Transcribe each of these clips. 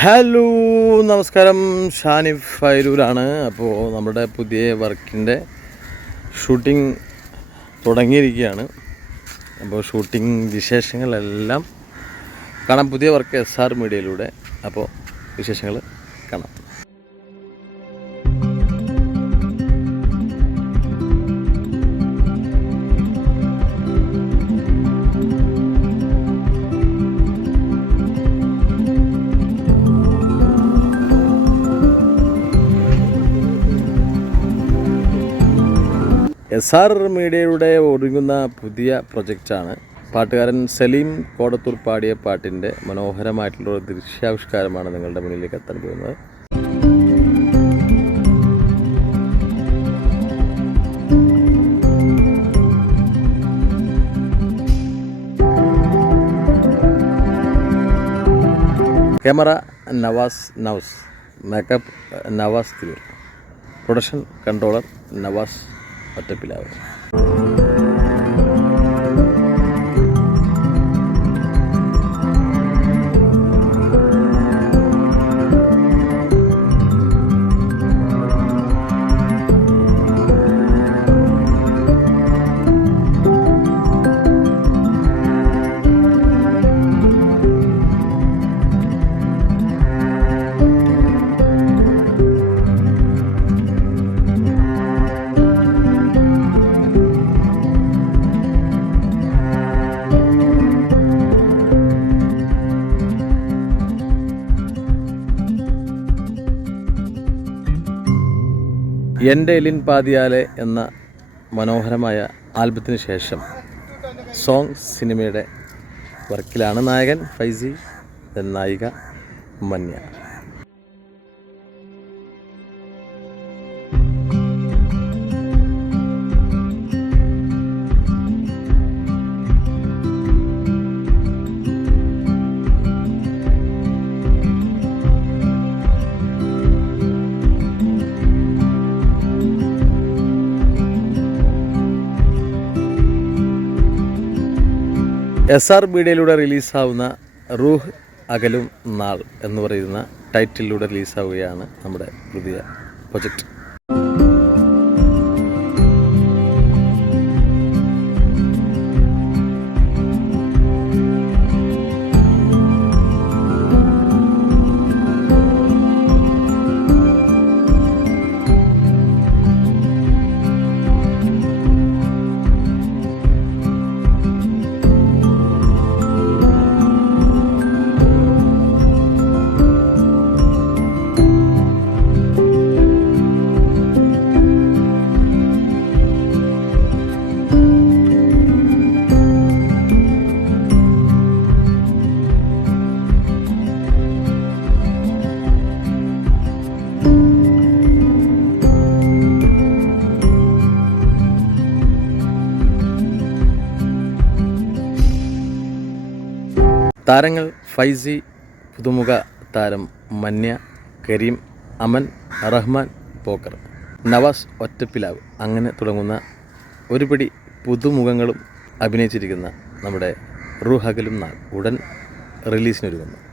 Hello നമസ്കാരം. ഷാനിഫ് ഫൈരൂരാണ്. അപ്പോൾ നമ്മുടെ പുതിയ വർക്കിന്റെ ഷൂട്ടിംഗ് തുടങ്ങിയിരിക്കുകയാണ്. അപ്പോൾ ഷൂട്ടിംഗ് വിശേഷങ്ങളെല്ലാം കാണാം. പുതിയ വർക്ക് എസ് ആർ മീഡിയയിലൂടെ അപ്പോൾ വിശേഷങ്ങൾ എസ് ആർ മീഡിയയുടെ ഒരുങ്ങുന്ന പുതിയ പ്രൊജക്റ്റാണ്. പാട്ടുകാരൻ സലീം കോടത്തൂർ പാടിയ പാട്ടിന്റെ മനോഹരമായിട്ടുള്ള ഒരു ദൃശ്യാവിഷ്കാരമാണ് നിങ്ങളുടെ മുന്നിലേക്ക് എത്താൻ പോകുന്നത്. Camera Nawaz നൗസ് makeup Nawaz Tirur production controller Nawaz Ottappilav എന്റെ എലിൻ പാതിയാലെ എന്ന മനോഹരമായ ആൽബത്തിന് ശേഷം സോങ് സിനിമയുടെ വർക്കിലാണ് നായകൻ ഫൈസി നായിക മന്യ. എസ് ആർ മീഡിയയിലൂടെ റിലീസാവുന്ന റൂഹ് അകലും നാൾ എന്ന് പറയുന്ന ടൈറ്റിലൂടെ റിലീസാവുകയാണ് നമ്മുടെ പുതിയ പ്രൊജക്റ്റ് താരങ്ങൾ ഫൈസി പുതുമുഖ താരം മന്യ കരീം അമൻ റഹ്മാൻ പോക്കർ. നവാസ് ഒറ്റപ്പിലാവ്. അങ്ങനെ തുടങ്ങുന്ന ഒരുപിടി പുതുമുഖങ്ങളും അഭിനയിച്ചിരിക്കുന്ന നമ്മുടെ റുഹകലും നാൾ ഉടൻ റിലീസിനൊരുങ്ങുന്നു.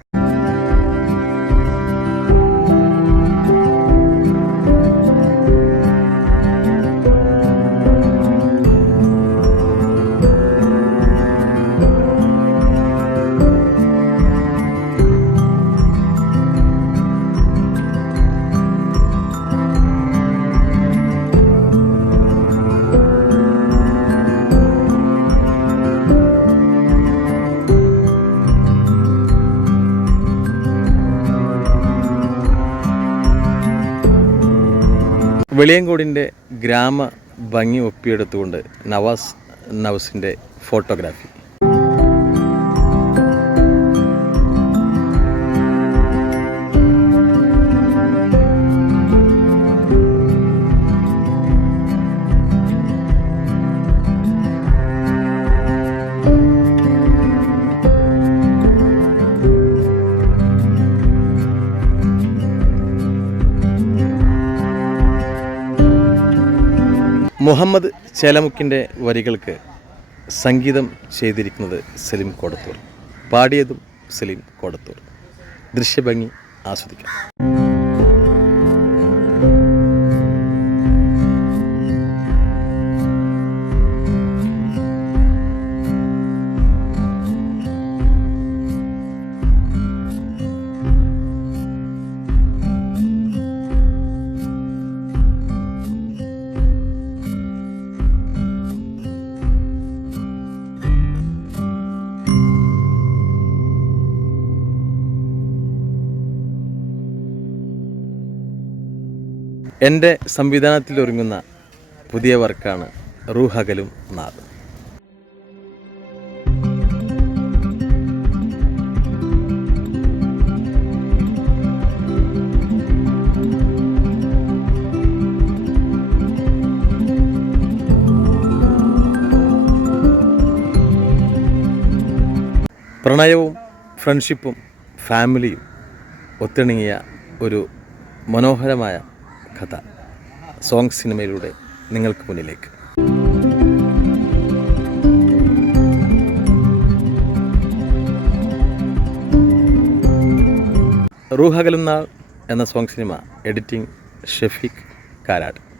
വെളിയങ്കോടിന്റെ ഗ്രാമ ഭംഗി ഒപ്പിയെടുത്തുകൊണ്ട് നവാസ് നവസിന്റെ ഫോട്ടോഗ്രാഫി. മുഹമ്മദ് ചേലമുക്കിന്റെ വരികൾക്ക് സംഗീതം ചെയ്തിരിക്കുന്നത് സലീം കോടത്തൂർ. പാടിയതും സലീം കോടത്തൂർ. ദൃശ്യഭംഗി ആസ്വദിക്കാം. എന്റെ സംവിധാനത്തിൽ ഒരുങ്ങുന്ന പുതിയ വർക്കാണ് റൂഹകലും നാദ് പ്രണയവും ഫ്രണ്ട്ഷിപ്പും ഫാമിലിയും ഒത്തിണങ്ങിയ ഒരു മനോഹരമായ കഥ. സോങ് സിനിമയിലൂടെ നിങ്ങൾക്ക് മുന്നിലേക്ക്. റൂഹകലുന്നാൾ എന്ന song cinema editing Shefeeq Karat